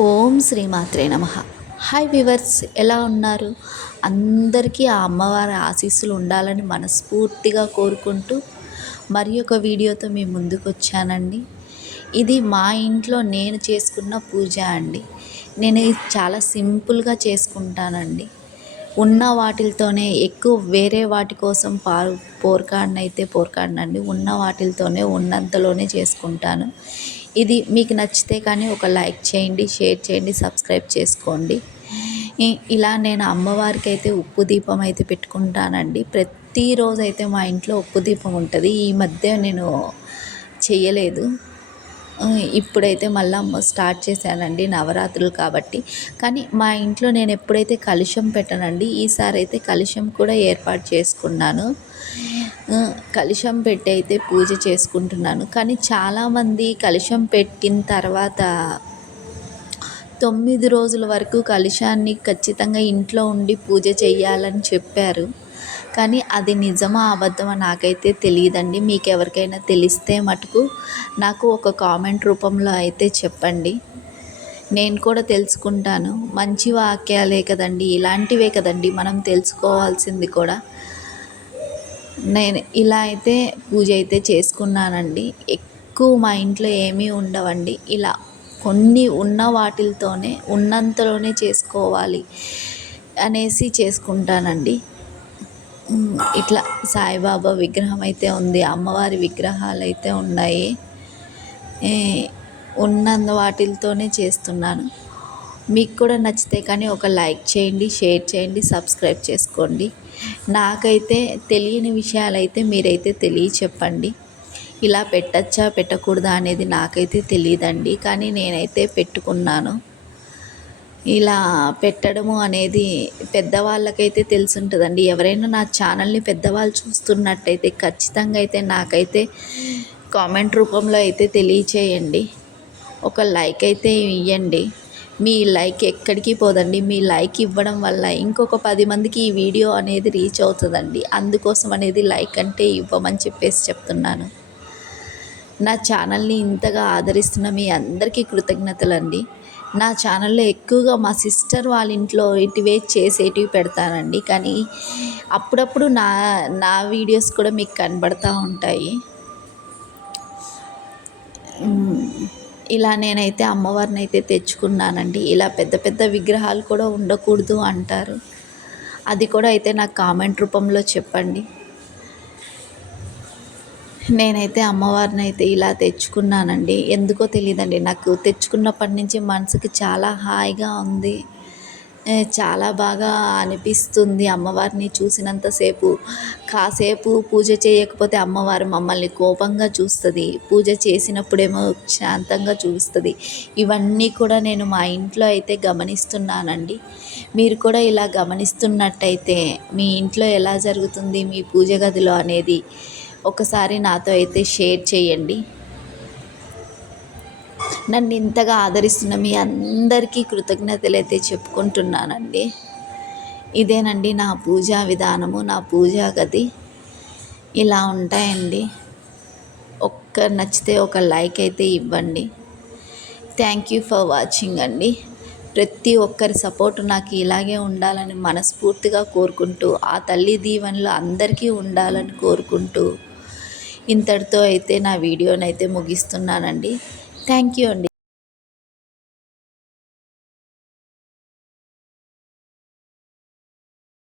ఓం శ్రీమాత్రే నమ. Hi viewers ఎలా ఉన్నారు? అందరికీ ఆ అమ్మవారి ఆశీస్సులు ఉండాలని మనస్ఫూర్తిగా కోరుకుంటూ మరి ఒక వీడియోతో మీ ముందుకు వచ్చానండి. ఇది మా ఇంట్లో నేను చేసుకున్న పూజ అండి. నేను చాలా సింపుల్గా చేసుకుంటానండి. ఉన్న వాటితోనే ఎక్కువ వేరే వాటి కోసం పా పోరకాడినైతే పోరకాడినండి. ఉన్న వాటితోనే ఉన్నంతలోనే చేసుకుంటాను. ఇది మీకు నచ్చితే కానీ ఒక లైక్ చేయండి షేర్ చేయండి సబ్స్క్రైబ్ చేసుకోండి. ఇలా నేను అమ్మవారికి అయితే ఉప్పు దీపం అయితే పెట్టుకుంటానండి. ప్రతిరోజు అయితే మా ఇంట్లో ఉప్పు దీపం ఉంటుంది. ఈ మధ్య నేను చేయలేదు ఇప్పుడైతే మళ్ళీ స్టార్ట్ చేశానండి నవరాత్రులు కాబట్టి. కానీ మా ఇంట్లో నేను ఎప్పుడైతే కలుషం పెట్టనండి ఈసారి అయితే కలుషం కూడా ఏర్పాటు చేసుకున్నాను. కలుషం పెట్టి అయితే పూజ చేసుకుంటున్నాను. కానీ చాలామంది కలుషం పెట్టిన తర్వాత తొమ్మిది రోజుల వరకు కలుషాన్ని ఖచ్చితంగా ఇంట్లో ఉండి పూజ చేయాలని చెప్పారు. కానీ అది నిజమా అబద్ధమా నాకైతే తెలియదండి. మీకు ఎవరికైనా తెలిస్తే మటుకు నాకు ఒక కామెంట్ రూపంలో అయితే చెప్పండి. నేను కూడా తెలుసుకుంటాను. మంచి వాక్యాలే కదండి ఇలాంటివే కదండి మనం తెలుసుకోవాల్సింది కూడా. నేను ఇలా అయితే పూజ అయితే చేసుకున్నానండి. ఎక్కువ మా ఇంట్లో ఏమీ ఉండవండి. ఇలా కొన్ని ఉన్న వాటిలతోనే ఉన్నంతలోనే చేసుకోవాలి అనేసి చేసుకుంటానండి. ఇట్లా సాయిబాబా విగ్రహం అయితే ఉంది. అమ్మవారి విగ్రహాలు అయితే ఉన్నాయి. ఉన్న వాటితోనే చేస్తున్నాను. మీకు కూడా నచ్చితే కానీ ఒక లైక్ చేయండి షేర్ చేయండి సబ్స్క్రైబ్ చేసుకోండి. నాకైతే తెలియని విషయాలైతే మీరైతే తెలియ చెప్పండి ఇలా పెట్టచ్చా పెట్టకూడదా అనేది నాకైతే తెలియదండి కానీ నేనైతే పెట్టుకున్నాను. ఇలా పెట్టడము అనేది పెద్దవాళ్ళకైతే తెలుసుంటుందండి. ఎవరైనా నా ఛానల్ని పెద్దవాళ్ళు చూస్తున్నట్టయితే ఖచ్చితంగా అయితే నాకైతే కామెంట్ రూపంలో అయితే తెలియచేయండి. ఒక లైక్ అయితే ఇవ్వండి మీ లైక్ ఎక్కడికి పోదండి? మీ లైక్ ఇవ్వడం వల్ల ఇంకొక పది మందికి ఈ వీడియో అనేది రీచ్ అవుతుందండి. అందుకోసం అనేది లైక్ అంటే ఇవ్వమని చెప్పేసి చెప్తున్నాను. నా ఛానల్ని ఇంతగా ఆదరిస్తున్న మీ అందరికీ కృతజ్ఞతలండి. నా ఛానల్లో ఎక్కువగా మా సిస్టర్ వాళ్ళ ఇంట్లో ఇటువే చేసేటివి పెడతానండి. కానీ అప్పుడప్పుడు నా నా వీడియోస్ కూడా మీకు కనబడతా ఉంటాయి. ఇలా నేనైతే అమ్మవారిని అయితే తెచ్చుకున్నానండి. ఇలా పెద్ద పెద్ద విగ్రహాలు కూడా ఉండకూడదు అంటారు. అది కూడా అయితే నాకు కామెంట్ రూపంలో చెప్పండి. నేనైతే అమ్మవారిని అయితే ఇలా తెచ్చుకున్నానండి. ఎందుకో తెలియదండి. నాకు తెచ్చుకున్నప్పటి నుంచి మనసుకి చాలా హాయిగా ఉంది. చాలా బాగా అనిపిస్తుంది అమ్మవారిని చూసినంతసేపు కాసేపు పూజ చేయకపోతే అమ్మవారు మమ్మల్ని కోపంగా చూస్తుంది. పూజ చేసినప్పుడేమో శాంతంగా చూస్తుంది. ఇవన్నీ కూడా నేను మా ఇంట్లో అయితే గమనిస్తున్నానండి. మీరు కూడా ఇలా గమనిస్తున్నట్టయితే మీ ఇంట్లో ఎలా జరుగుతుంది మీ పూజ గదిలో అనేది ఒకసారి నాతో అయితే షేర్ చేయండి. నన్ను ఇంతగా ఆదరిస్తున్న మీ అందరికీ కృతజ్ఞతలు అయితే చెప్పుకుంటున్నానండి. ఇదేనండి నా పూజా విధానము నా పూజా గది. ఇలా ఉంటాయండి. ఒక్క నచ్చితే ఒక లైక్ అయితే ఇవ్వండి. థ్యాంక్ యూ ఫర్ వాచింగ్ అండి. ప్రతి ఒక్కరి సపోర్ట్ నాకు ఇలాగే ఉండాలని మనస్ఫూర్తిగా కోరుకుంటూ ఆ తల్లి దీవెనలు అందరికీ ఉండాలని కోరుకుంటూ ఇంతటితో అయితే నా వీడియోనైతే ముగిస్తున్నానండి. థ్యాంక్ యూ అండి